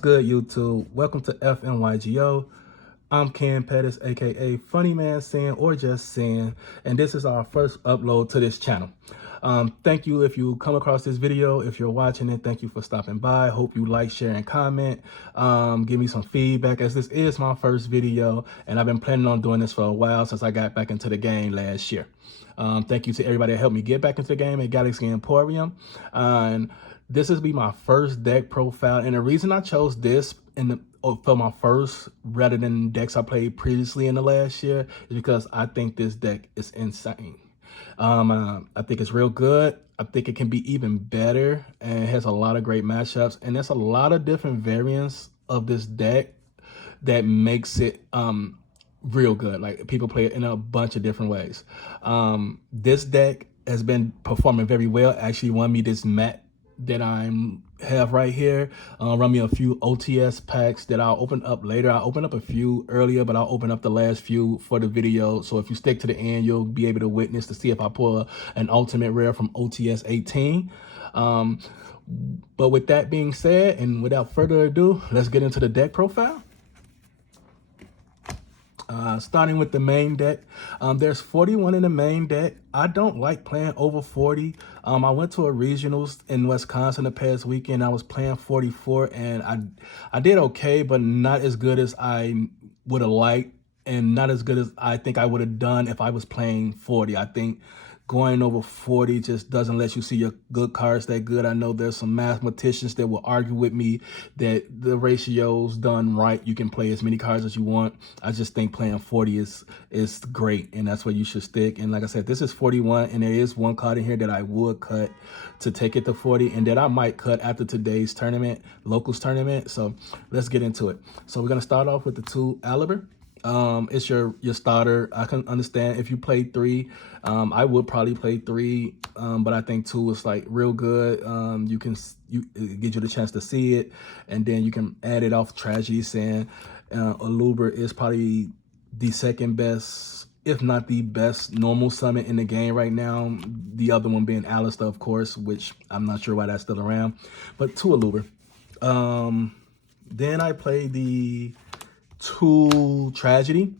good, YouTube? Welcome to FNYGO. I'm Ken Pettis, aka Funny Man Sin or Just Sin, and this is our first upload to this channel. Thank you if you come across this video. If you're watching it, thank you for stopping by. Hope you like, share, and comment. Give me some feedback, as this is my first video, and I've been planning on doing this for a while since I got back into the game last year. Thank you to everybody that helped me get back into the game at Galaxy Emporium. And this is be my first deck profile, and the reason I chose this for my first rather than decks I played previously in the last year is because I think this deck is insane. I think it's real good. I think it can be even better, and it has a lot of great matchups, and there's a lot of different variants of this deck that makes it real good. Like, people play it in a bunch of different ways. This deck has been performing very well. Actually won me this mat that I have right here. Run me a few OTS packs that I'll open up later. I opened up a few earlier, but I'll open up the last few for the video. So if you stick to the end, you'll be able to witness to see if I pull an ultimate rare from OTS18. But with that being said, and without further ado, let's get into the deck profile. Starting with the main deck, there's 41 in the main deck. I don't like playing over 40. I went to a regionals in Wisconsin the past weekend. I was playing 44, and I did okay, but not as good as I would have liked, and not as good as I think I would have done if I was playing 40. I think going over 40 just doesn't let you see your good cards that good. I know there's some mathematicians that will argue with me that the ratio's done right. You can play as many cards as you want. I just think playing 40 is great, and that's where you should stick. And like I said, this is 41, and there is one card in here that I would cut to take it to 40, and that I might cut after today's tournament, locals tournament. So let's get into it. So we're gonna start off with the 2 Aliber. It's your starter. I can understand if you play 3. I would probably play 3, but I think 2 is like real good. It gives you the chance to see it, and then you can add it off Tragedy Sand. Aluber is probably the second best, if not the best, normal summon in the game right now. The other one being Alistair, of course, which I'm not sure why that's still around, but 2 Aluber. Then I play the 2 Tragedy.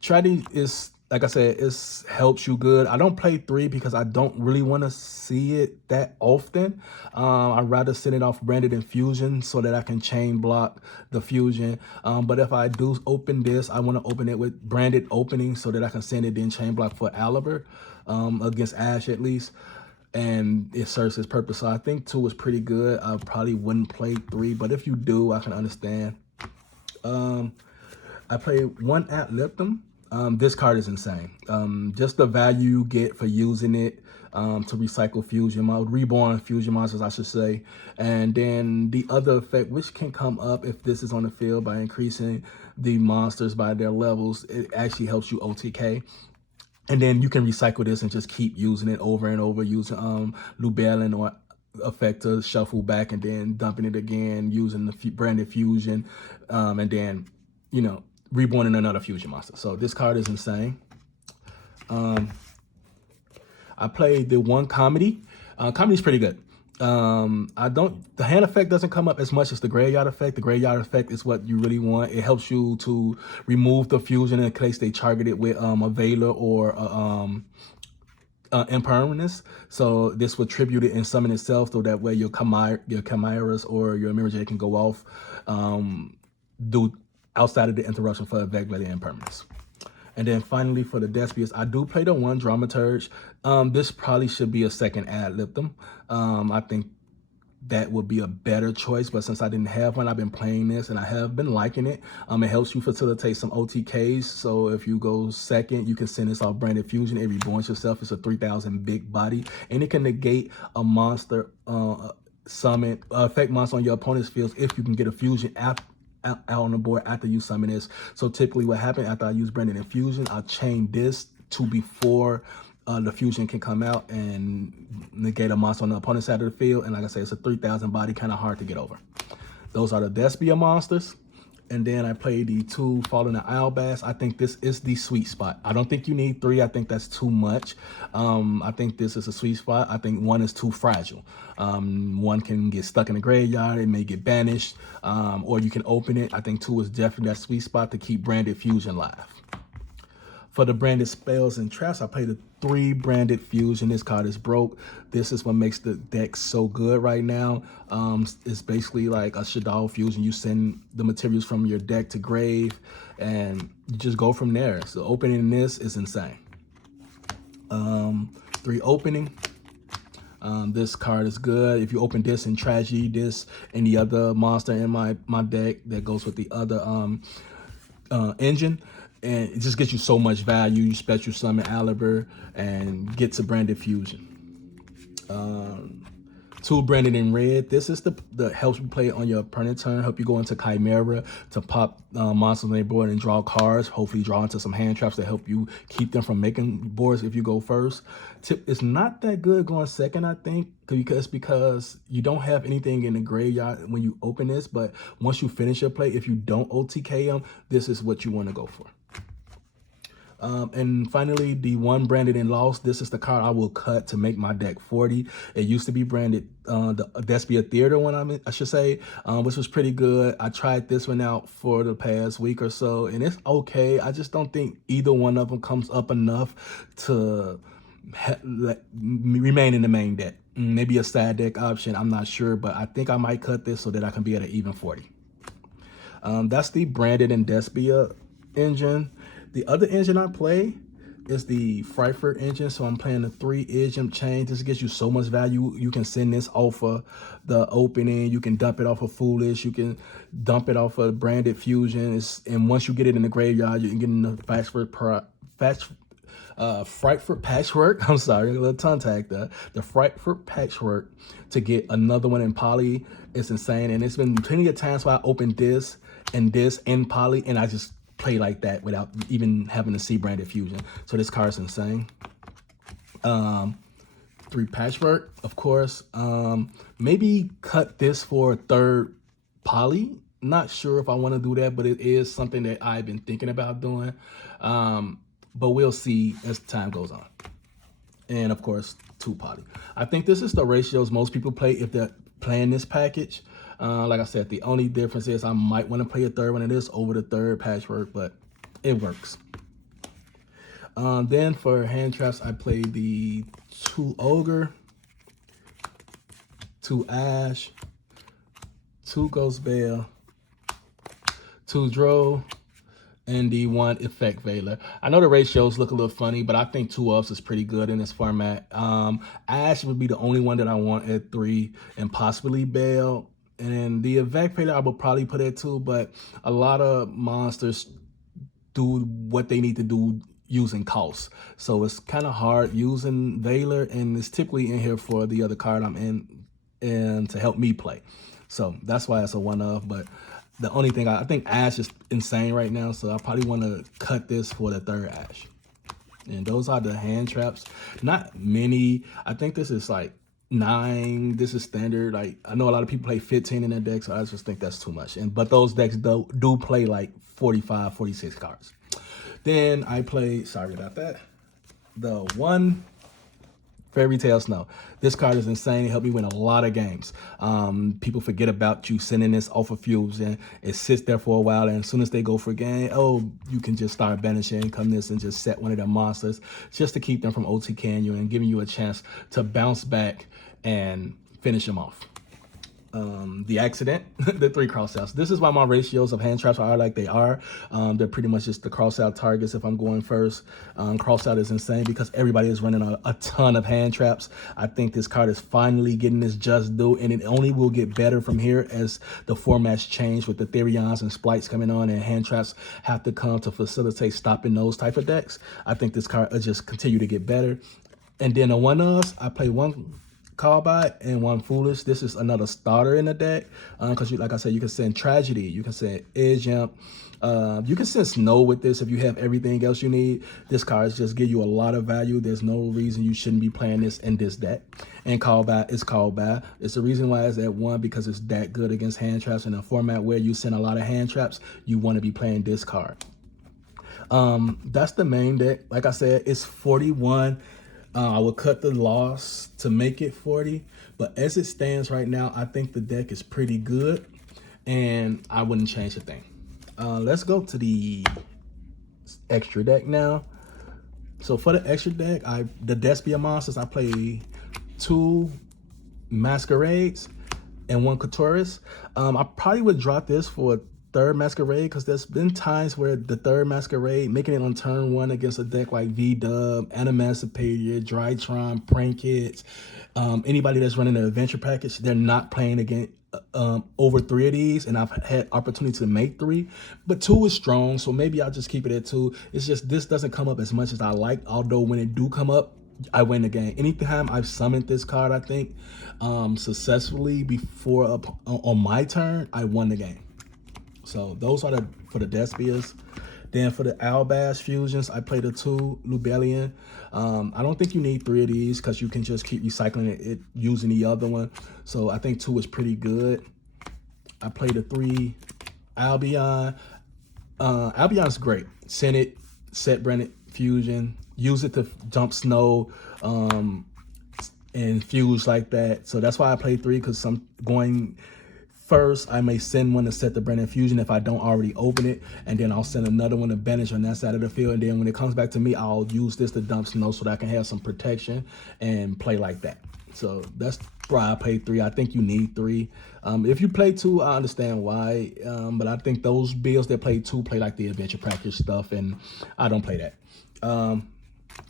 Tragedy is, like I said, it helps you good. I don't play 3 because I don't really want to see it that often. I'd rather send it off Branded Infusion so that I can chain block the fusion. But if I do open this, I want to open it with Branded Opening so that I can send it in chain block for Aliber, against Ash at least. And it serves its purpose. So I think 2 is pretty good. I probably wouldn't play 3, but if you do, I can understand. I play 1 Atliptum. This card is insane. Just the value you get for using it to recycle reborn fusion monsters, I should say. And then the other effect, which can come up if this is on the field by increasing the monsters by their levels, it actually helps you OTK. And then you can recycle this and just keep using it over and over, using Lubelin or effect to shuffle back and then dumping it again, using the Branded Fusion, and then, you know, reborning another fusion monster. So this card is insane. I played the 1 Comedy. Comedy's pretty good. The hand effect doesn't come up as much as the graveyard effect. The graveyard effect is what you really want. It helps you to remove the fusion in case they target it with a Veiler or Impermanence. So this will tribute it and summon itself, so that way your Chimeras or your Mirror J can go off, do outside of the interruption for Vegla Impermanence. And then finally for the Despias, I do play the 1 Dramaturge. This probably should be a second Atliptum. I think that would be a better choice, but since I didn't have one, I've been playing this and I have been liking it. It helps you facilitate some OTKs. So if you go second, you can send this off Branded Fusion. It reborns yourself. It's a 3,000 big body, and it can negate a monster summon effect monster on your opponent's fields if you can get a fusion out on the board after you summon this. So typically what happened after I use Branded Infusion, I'll chain this to before the fusion can come out and negate a monster on the opponent's side of the field. And like I say, it's a 3,000 body, kind of hard to get over. Those are the Despia monsters. And then I played the 2 Falling the Owlbass. I think this is the sweet spot. I don't think you need 3. I think that's too much. I think this is a sweet spot. I think 1 is too fragile. 1 can get stuck in the graveyard. It may get banished, or you can open it. I think 2 is definitely that sweet spot to keep Branded Fusion live. For the branded spells and traps, I played the 3 branded fusion. This card is broke. This is what makes the deck so good right now. It's basically like a Shadow fusion. You send the materials from your deck to grave, and you just go from there. So opening this is insane. 3 opening. This card is good. If you open this in Tragedy, this and the other monster in my deck that goes with the other engine, and it just gets you so much value. You special summon Aliber and get to Branded Fusion. 2 branded in red. This is the helps you play on your opponent turn. Help you go into Chimera to pop monsters on their board and draw cards. Hopefully draw into some hand traps that help you keep them from making boards if you go first. Tip, it's not that good going second, I think, because you don't have anything in the graveyard when you open this. But once you finish your play, if you don't OTK them, this is what you want to go for. And finally, the 1 branded and lost. This is the card I will cut to make my deck 40. It used to be branded the Despia Theater one, I should say, which was pretty good. I tried this one out for the past week or so, and it's okay. I just don't think either one of them comes up enough to remain in the main deck. Maybe a side deck option, I'm not sure, but I think I might cut this so that I can be at an even 40. That's the branded and Despia engine. The other engine I play is the Frankfurt engine, so I'm playing the 3 engine chain. This gives you so much value. You can send this off of the opening. You can dump it off of Foolish. You can dump it off of Branded Fusion. And once you get it in the graveyard, you can get in the Frankfurt Patchwork. I'm sorry, a little tongue tag there. The Frankfurt Patchwork to get another one in Poly. It's insane, and it's been plenty of times where I opened this and Poly, and I just play like that without even having to see Branded Fusion. So this card's insane. 3 Patchwork, of course. Maybe cut this for a 3rd Poly. Not sure if I want to do that, but it is something that I've been thinking about doing. But we'll see as time goes on. And of course, 2 Poly. I think this is the ratios most people play if they're playing this package. Like I said, the only difference is I might want to play a 3rd one of this over the 3rd Patchwork, but it works. Then for hand traps, I played the 2 Ogre, 2 Ash, 2 Ghost Bale, 2 Drow, and the 1 Effect Veiler. I know the ratios look a little funny, but I think 2 ups is pretty good in this format. Ash would be the only one that I want at 3, and possibly Bale. And the Effect Veiler I would probably put at 2, but a lot of monsters do what they need to do using costs. So it's kind of hard using Veiler, and it's typically in here for the other card I'm in and to help me play. So that's why it's a 1-of, but the only thing, I think Ash is insane right now, so I probably want to cut this for the 3rd Ash. And those are the hand traps. Not many. I think this is like 9. This is standard. Like, I know a lot of people play 15 in their deck, so I just think that's too much. But those decks do play like 45, 46 cards. Then I played, sorry about that, the 1 Fairy Tale Snow. This card is insane. It helped me win a lot of games. People forget about you sending this off of Fuse, and it sits there for a while, and as soon as they go for a game, oh, you can just start banishing, come this, and just set one of their monsters just to keep them from OTKing you and giving you a chance to bounce back and finish them off. The accident, the 3 cross-outs. This is why my ratios of hand traps are like they are. They're pretty much just the cross-out targets if I'm going first. Cross-out is insane because everybody is running a ton of hand traps. I think this card is finally getting this just due, and it only will get better from here as the formats change with the Therions and Splites coming on, and hand traps have to come to facilitate stopping those type of decks. I think this card will just continue to get better. And then the 1-ofs, I play 1 Call By and one Foolish. This is another starter in the deck because, like I said, you can send Tragedy, you can send Edge Imp, you can send Snow with this if you have everything else you need. This card just give you a lot of value. There's no reason you shouldn't be playing this in this deck. And Call By is Call By. It's the reason why it's at 1 because it's that good against hand traps. In a format where you send a lot of hand traps, you want to be playing this card. That's the main deck. Like I said, it's 41. I would cut the loss to make it 40, but as it stands right now, I think the deck is pretty good, and I wouldn't change a thing. Let's go to the extra deck now. So for the extra deck, the Despia monsters, I play 2 Masquerades and 1 Couturus. I probably would drop this for a 3rd Masquerade because there's been times where the 3rd Masquerade, making it on turn 1 against a deck like V-Dub, Animancipator, Drytron, Prank Kids, anybody that's running an adventure package, they're not playing against over 3 of these, and I've had opportunity to make 3, but 2 is strong, so maybe I'll just keep it at 2. It's just this doesn't come up as much as I like, although when it do come up, I win the game. Anytime I've summoned this card, I think, successfully before on my turn, I won the game. So those are for the Despias. Then for the Albaz fusions, I played the 2 Lubellian. I don't think you need 3 of these because you can just keep recycling it using the other one. So I think 2 is pretty good. I played the 3 Albion. Albion's great. Send it, set Brennett fusion, use it to dump Snow, and fuse like that. So that's why I played 3, because I'm going first. I may send one to set the Brennan Fusion if I don't already open it, and then I'll send another one to banish on that side of the field, and then when it comes back to me, I'll use this to dump Snow so that I can have some protection and play like that. So that's why I played 3. I think you need 3. If you play 2, I understand why, but I think those builds that play 2 play like the adventure practice stuff, and I don't play that.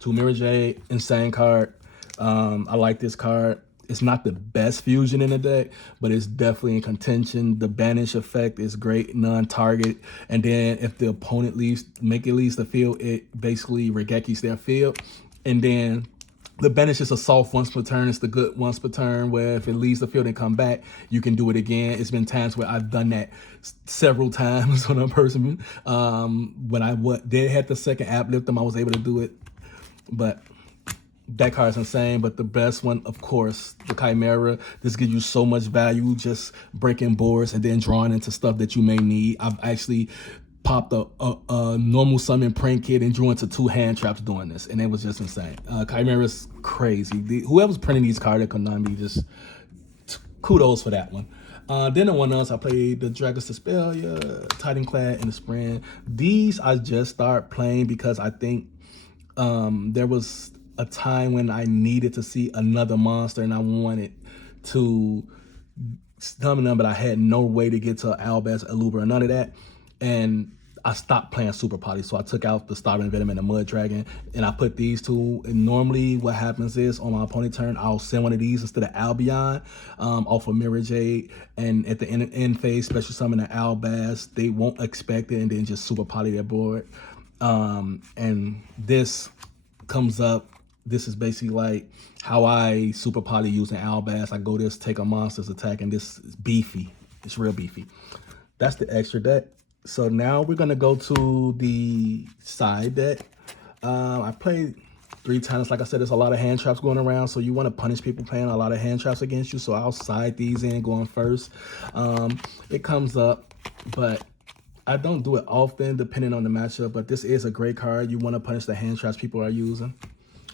2 Mirror Jade, insane card. I like this card. It's not the best fusion in the deck, but it's definitely in contention. The banish effect is great, non-target. And then if the opponent leaves the field, it basically Regekis their field. And then the banish is a soft once per turn. It's the good once per turn, where if it leaves the field and come back, you can do it again. It's been times where I've done that several times on a person. When I did have the second Aplift them, I was able to do it. But that card's insane. But the best one, of course, the Chimera. This gives you so much value, just breaking boards and then drawing into stuff that you may need. I've actually popped a normal summon Prank Kid and drew into 2 hand traps doing this, and it was just insane. Chimera's crazy. Whoever's printing these cards at Konami, just kudos for that one. Then the one else, I played the Dragons Despia, Titanclad, and the Sprint. These I just start playing because I think there was a time when I needed to see another monster and I wanted to summon them, but I had no way to get to Albaz, Aluber, or none of that. And I stopped playing Super Potty, so I took out the Starving Venom and the Mud Dragon, and I put these 2. And normally what happens is, on my opponent turn, I'll send one of these instead of Albion off of Mirror Jade, and at the end phase, special summon the Albaz. They won't expect it, and then just Super Potty their board. And this comes up. This is basically like how I Super Potty using Albaz. I go this, take a monster's attack, and this is beefy. It's real beefy. That's the extra deck. So now we're gonna go to the side deck. I played 3 times. Like I said, there's a lot of hand traps going around, so you want to punish people playing a lot of hand traps against you. So I'll side these in going first. It comes up, but I don't do it often depending on the matchup. But this is a great card. You want to punish the hand traps people are using.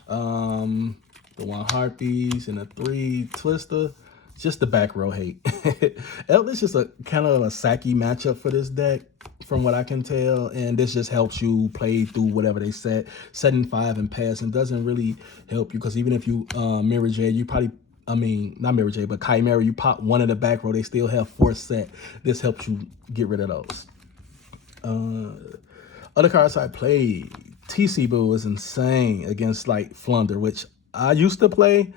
The 1 Harpies and the 3 Twister. Just the back row hate. It's just a kind of a sacky matchup for this deck, from what I can tell, and this just helps you play through whatever they set. Setting 5 and passing doesn't really help you, because even if you Mirror Jade, you probably, I mean, not Mirror Jade, but Chimera, you pop one in the back row, they still have 4 set. This helps you get rid of those. Other cards I played, TC Boo is insane against like Flunder, which I used to play.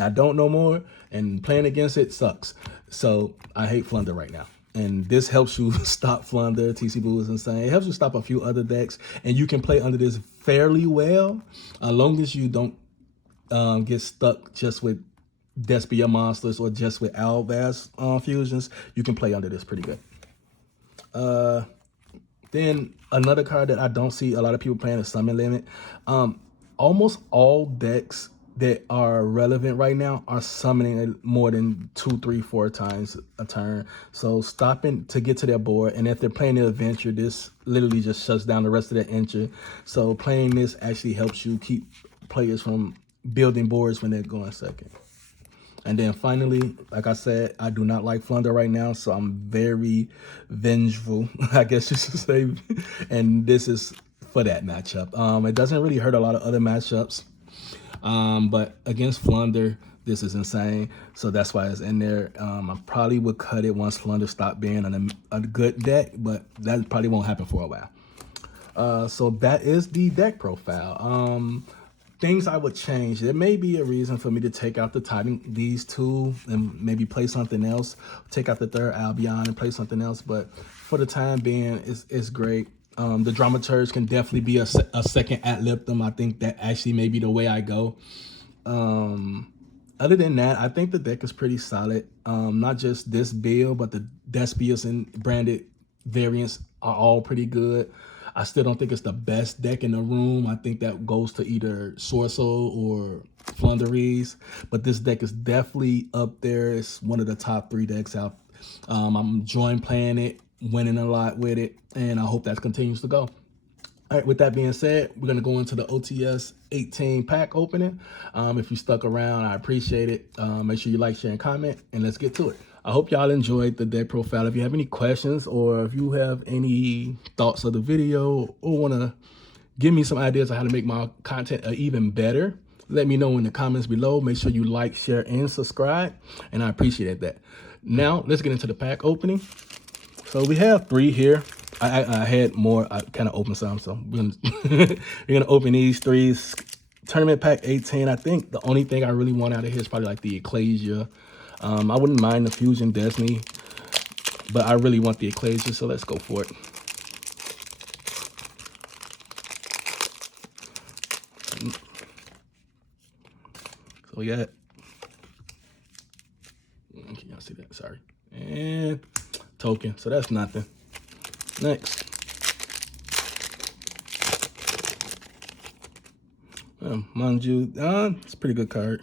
I don't know more, and playing against it sucks. So I hate Flunder right now. And this helps you stop Flunder. TC Boo is insane. It helps you stop a few other decks, and you can play under this fairly well, as long as you don't get stuck just with Despia monsters or just with Albaz fusions, you can play under this pretty good. Then another card that I don't see a lot of people playing is Summon Limit. Almost all decks that are relevant right now are summoning it more than 2, 3, 4 times a turn. So stopping to get to their board, and if they're playing the adventure, this literally just shuts down the rest of the entry. So playing this actually helps you keep players from building boards when they're going second. And then finally, like I said, I do not like Flunder right now, so I'm very vengeful, I guess you should say. And this is for that matchup. It doesn't really hurt a lot of other matchups, but against Flunder, this is insane. So that's why it's in there. I probably would cut it once Flunder stopped being a good deck, but that probably won't happen for a while. So that is the deck profile. Things I would change. There may be a reason for me to take out these two and maybe play something else. Take out the third Albion and play something else. But for the time being, it's great. The Dramaturge can definitely be a second ad libitum. I think that actually may be the way I go. Other than that, I think the deck is pretty solid. Not just this build, but the Despias and branded variants are all pretty good. I still don't think it's the best deck in the room. I think that goes to either Sorso or Flunderies, but this deck is definitely up there. It's one of the top 3 decks out. I'm enjoying playing it, winning a lot with it, and I hope that continues to go. All right, with that being said, we're going to go into the OTS18 pack opening. If you stuck around, I appreciate it. Make sure you like, share, and comment, and let's get to it. I hope y'all enjoyed the deck profile. If you have any questions or if you have any thoughts of the video or want to give me some ideas on how to make my content even better, let me know in the comments below. Make sure you like, share, and subscribe, and I appreciate that. Now, let's get into the pack opening. So we have 3 here. I had more. I kind of opened some, so we're gonna open these 3. Tournament pack 18. I think the only thing I really want out of here is probably like the Ecclesia. I wouldn't mind the Fusion Destiny, but I really want the Ecclesia, so let's go for it. So we got, can y'all see that? Sorry. And token, so that's nothing. Next. Manju, it's a pretty good card.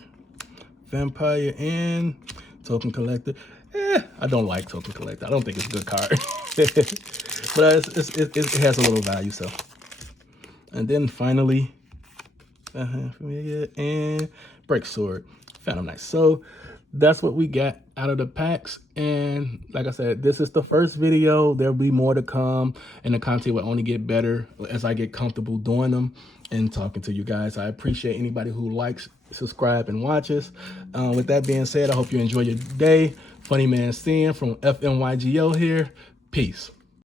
Vampire and Token Collector. I don't like Token Collector. I don't think it's a good card. But it has a little value, so. And then finally, and Break Sword. Phantom Knight. So that's what we got out of the packs. And like I said, this is the first video. There'll be more to come, and the content will only get better as I get comfortable doing them and talking to you guys. I appreciate anybody who likes, subscribe, and watches. With that being said, I hope you enjoy your day. Funny Man Sin from FNYGO here. Peace.